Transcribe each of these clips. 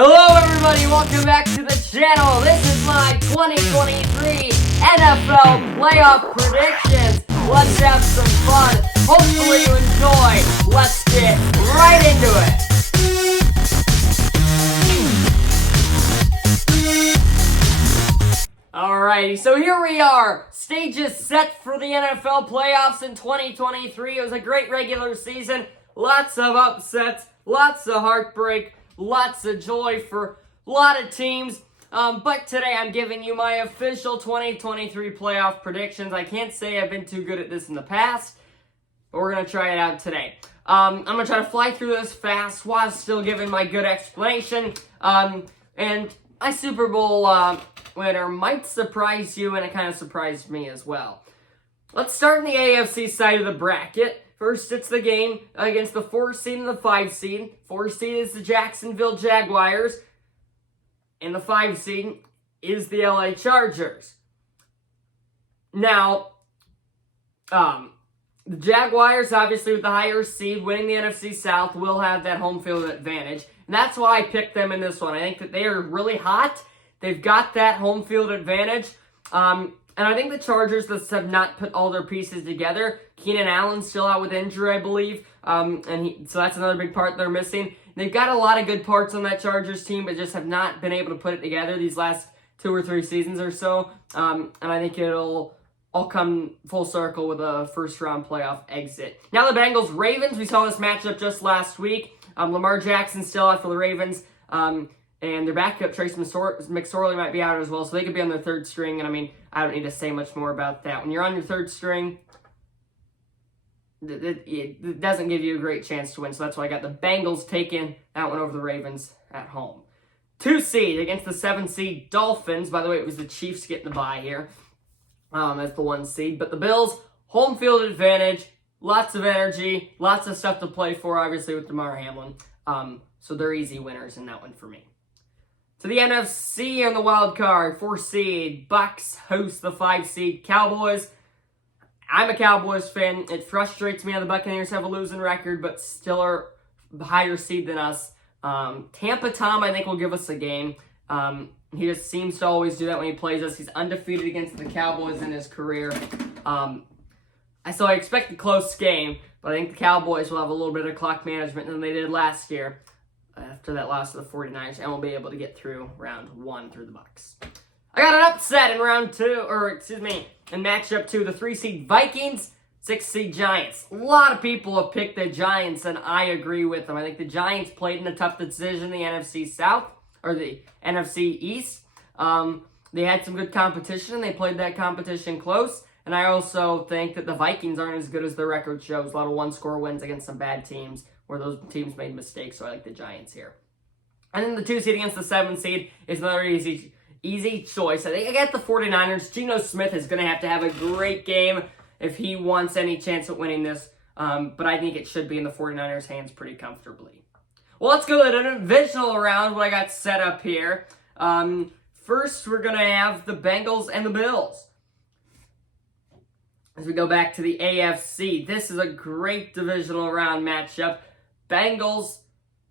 Hello everybody, welcome back to the channel. This is my 2023 NFL playoff predictions. Let's have some fun. Hopefully you enjoy. Let's get right into it. Alrighty, so here we are. Stage is set for the NFL playoffs in 2023. It was a great regular season. Lots of upsets, lots of heartbreak, lots of joy for a lot of teams. But today I'm giving you my official 2023 playoff predictions. I can't say I've been too good at this in the past, but we're going to try it out today. I'm going to try to fly through this fast while still giving my good explanation. And my Super Bowl winner might surprise you, and it kind of surprised me as well. Let's start in the AFC side of the bracket. First, it's the game against the 4 seed and the 5 seed. 4 seed is the Jacksonville Jaguars, and the 5 seed is the LA Chargers. Now, the Jaguars, obviously with the higher seed, winning the NFC South, will have that home field advantage. And that's why I picked them in this one. I think that they are really hot. They've got that home field advantage. And I think the Chargers just have not put all their pieces together. Keenan Allen's still out with injury, I believe. So that's another big part they're missing. They've got a lot of good parts on that Chargers team, but just have not been able to put it together these last 2 or 3 seasons or so. And I think it'll all come full circle with a first-round playoff exit. Now the Bengals-Ravens. We saw this matchup just last week. Lamar Jackson's still out for the Ravens. And their backup, Trace McSorley, might be out as well, so they could be on their third string. And, I mean, I don't need to say much more about that. When you're on your third string, it doesn't give you a great chance to win. So that's why I got the Bengals taking that one over the Ravens at home. 2 seed against the 7 seed Dolphins. By the way, it was the Chiefs getting the bye here. That's the 1 seed. But the Bills, home field advantage, lots of energy, lots of stuff to play for, obviously, with Damar Hamlin. So they're easy winners in that one for me. To the NFC on the wild card, 4 seed Bucks host the 5 seed Cowboys. I'm a Cowboys fan. It frustrates me how the Buccaneers have a losing record, but still are the higher seed than us. Tampa Tom, I think, will give us a game. He just seems to always do that when he plays us. He's undefeated against the Cowboys in his career. So I expect a close game, but I think the Cowboys will have a little bit of clock management than they did last year after that loss to the 49ers, and will be able to get through round 1 through the Bucks. I got an upset in in matchup 2, the 3 seed Vikings, 6 seed Giants. A lot of people have picked the Giants, and I agree with them. I think the Giants played in a tough decision in the NFC South, or the NFC East. They had some good competition, and they played that competition close. And I also think that the Vikings aren't as good as their record shows. A lot of one-score wins against some bad teams where those teams made mistakes, so I like the Giants here. And then the 2 seed against the 7 seed is another easy choice. I think I got the 49ers. Geno Smith is going to have a great game if he wants any chance at winning this. But I think it should be in the 49ers' hands pretty comfortably. Well, let's go to the divisional round, what I got set up here. First, we're going to have the Bengals and the Bills. As we go back to the AFC, this is a great divisional round matchup. Bengals,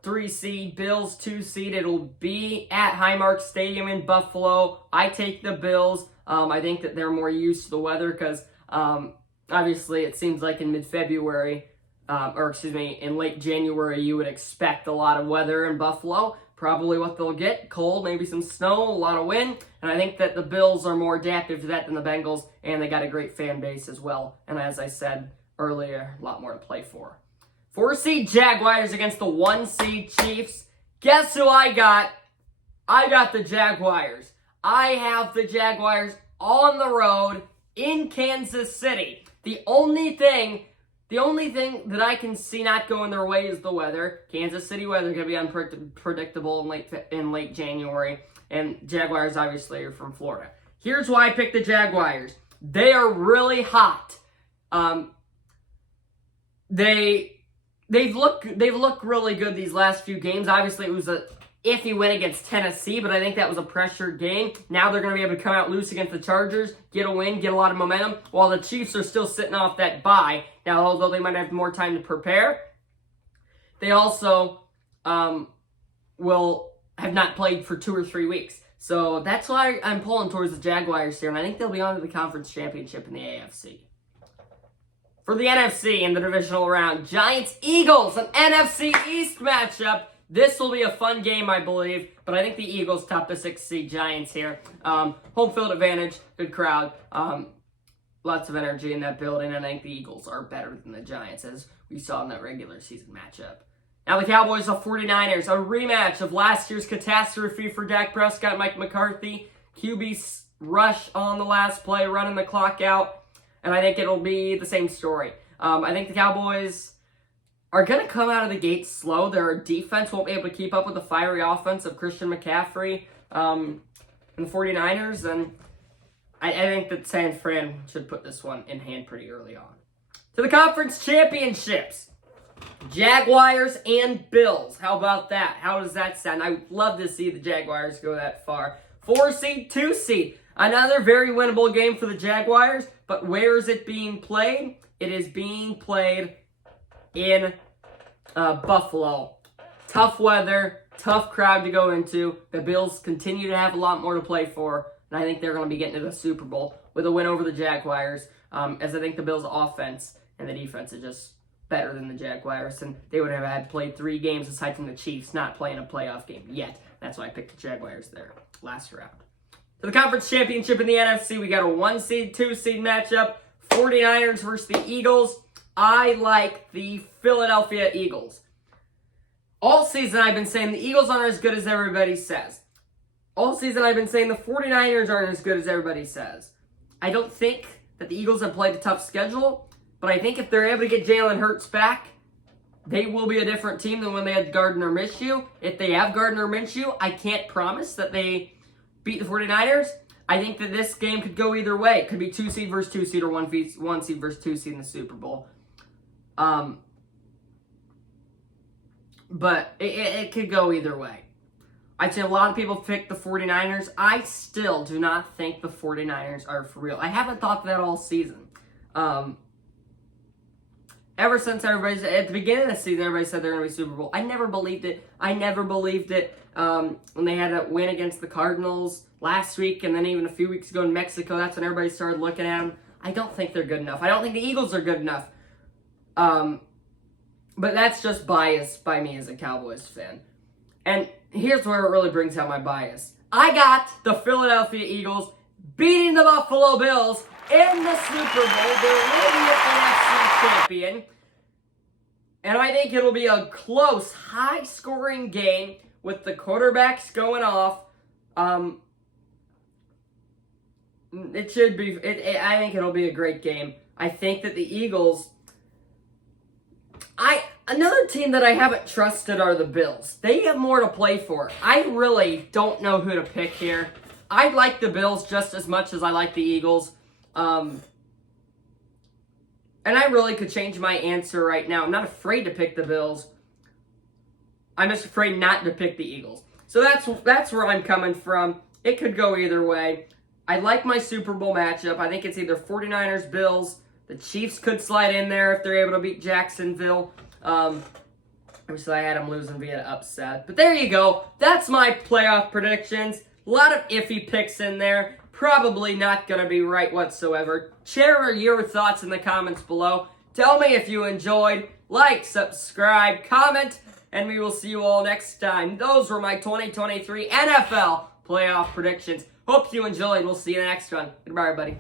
3 seed, Bills, 2 seed. It'll be at Highmark Stadium in Buffalo. I take the Bills. I think that they're more used to the weather because obviously it seems like in mid-February, in late January, you would expect a lot of weather in Buffalo. Probably what they'll get, cold, maybe some snow, a lot of wind. And I think that the Bills are more adaptive to that than the Bengals, and they got a great fan base as well. And as I said earlier, a lot more to play for. 4 seed Jaguars against the 1 seed Chiefs. Guess who I got? I got the Jaguars. I have the Jaguars on the road in Kansas City. The only thing that I can see not going their way is the weather. Kansas City weather is going to be unpredictable in late January. And Jaguars obviously are from Florida. Here's why I picked the Jaguars. They are really hot. They've looked really good these last few games. Obviously, it was a iffy win against Tennessee, but I think that was a pressured game. Now they're going to be able to come out loose against the Chargers, get a win, get a lot of momentum, while the Chiefs are still sitting off that bye. Now, although they might have more time to prepare, they also will have not played for 2 or 3 weeks. So that's why I'm pulling towards the Jaguars here, and I think they'll be on to the conference championship in the AFC. For the NFC in the divisional round, Giants-Eagles, an NFC East matchup. This will be a fun game, I believe, but I think the Eagles top the 6th seed Giants here. Home field advantage, good crowd, lots of energy in that building, and I think the Eagles are better than the Giants, as we saw in that regular season matchup. Now the Cowboys, the 49ers, a rematch of last year's catastrophe for Dak Prescott and Mike McCarthy. QB rush on the last play, running the clock out, and I think it'll be the same story. I think the Cowboys are going to come out of the gate slow. Their defense won't be able to keep up with the fiery offense of Christian McCaffrey and the 49ers, and I think that San Fran should put this one in hand pretty early on. To the conference championships, Jaguars and Bills. How about that? How does that sound? I would love to see the Jaguars go that far. 4 seed, 2 seed. Another very winnable game for the Jaguars, but where is it being played? It is being played in Buffalo. Tough weather, tough crowd to go into. The Bills continue to have a lot more to play for, and I think they're going to be getting to the Super Bowl with a win over the Jaguars, as I think the Bills' offense and the defense is just better than the Jaguars, and they would have had played 3 games aside from the Chiefs not playing a playoff game yet. That's why I picked the Jaguars there last round. To the conference championship in the NFC, we got a 1 seed, 2 seed matchup. 49ers versus the Eagles. I like the Philadelphia Eagles. All season I've been saying the Eagles aren't as good as everybody says. All season I've been saying the 49ers aren't as good as everybody says. I don't think that the Eagles have played a tough schedule, but I think if they're able to get Jalen Hurts back, they will be a different team than when they had Gardner Minshew. If they have Gardner Minshew, I can't promise that they beat the 49ers. I think that this game could go either way. It could be 2 seed versus 2 seed or 1 seed versus 2 seed in the Super Bowl. But it could go either way. I'd say a lot of people pick the 49ers. I still do not think the 49ers are for real. I haven't thought that all season. Ever since everybody, at the beginning of the season, everybody said they're going to be Super Bowl. I never believed it. When they had a win against the Cardinals last week, and then even a few weeks ago in Mexico. That's when everybody started looking at them. I don't think they're good enough. I don't think the Eagles are good enough. But that's just bias by me as a Cowboys fan. And here's where it really brings out my bias. I got the Philadelphia Eagles beating the Buffalo Bills in the Super Bowl. They will be an NFC champion. And I think it'll be a close, high-scoring game with the quarterbacks going off. It should be. I think it'll be a great game. I think that the Eagles. Another team that I haven't trusted are the Bills. They have more to play for. I really don't know who to pick here. I like the Bills just as much as I like the Eagles. And I really could change my answer right now. I'm not afraid to pick the Bills. I'm just afraid not to pick the Eagles. So that's where I'm coming from. It could go either way. I like my Super Bowl matchup. I think it's either 49ers, Bills. The Chiefs could slide in there if they're able to beat Jacksonville. Obviously, I had them losing via upset. But there you go. That's my playoff predictions. A lot of iffy picks in there. Probably not going to be right whatsoever. Share your thoughts in the comments below. Tell me if you enjoyed. Like, subscribe, comment, and we will see you all next time. Those were my 2023 NFL playoff predictions. Hope you enjoyed. We'll see you in the next one. Goodbye, everybody.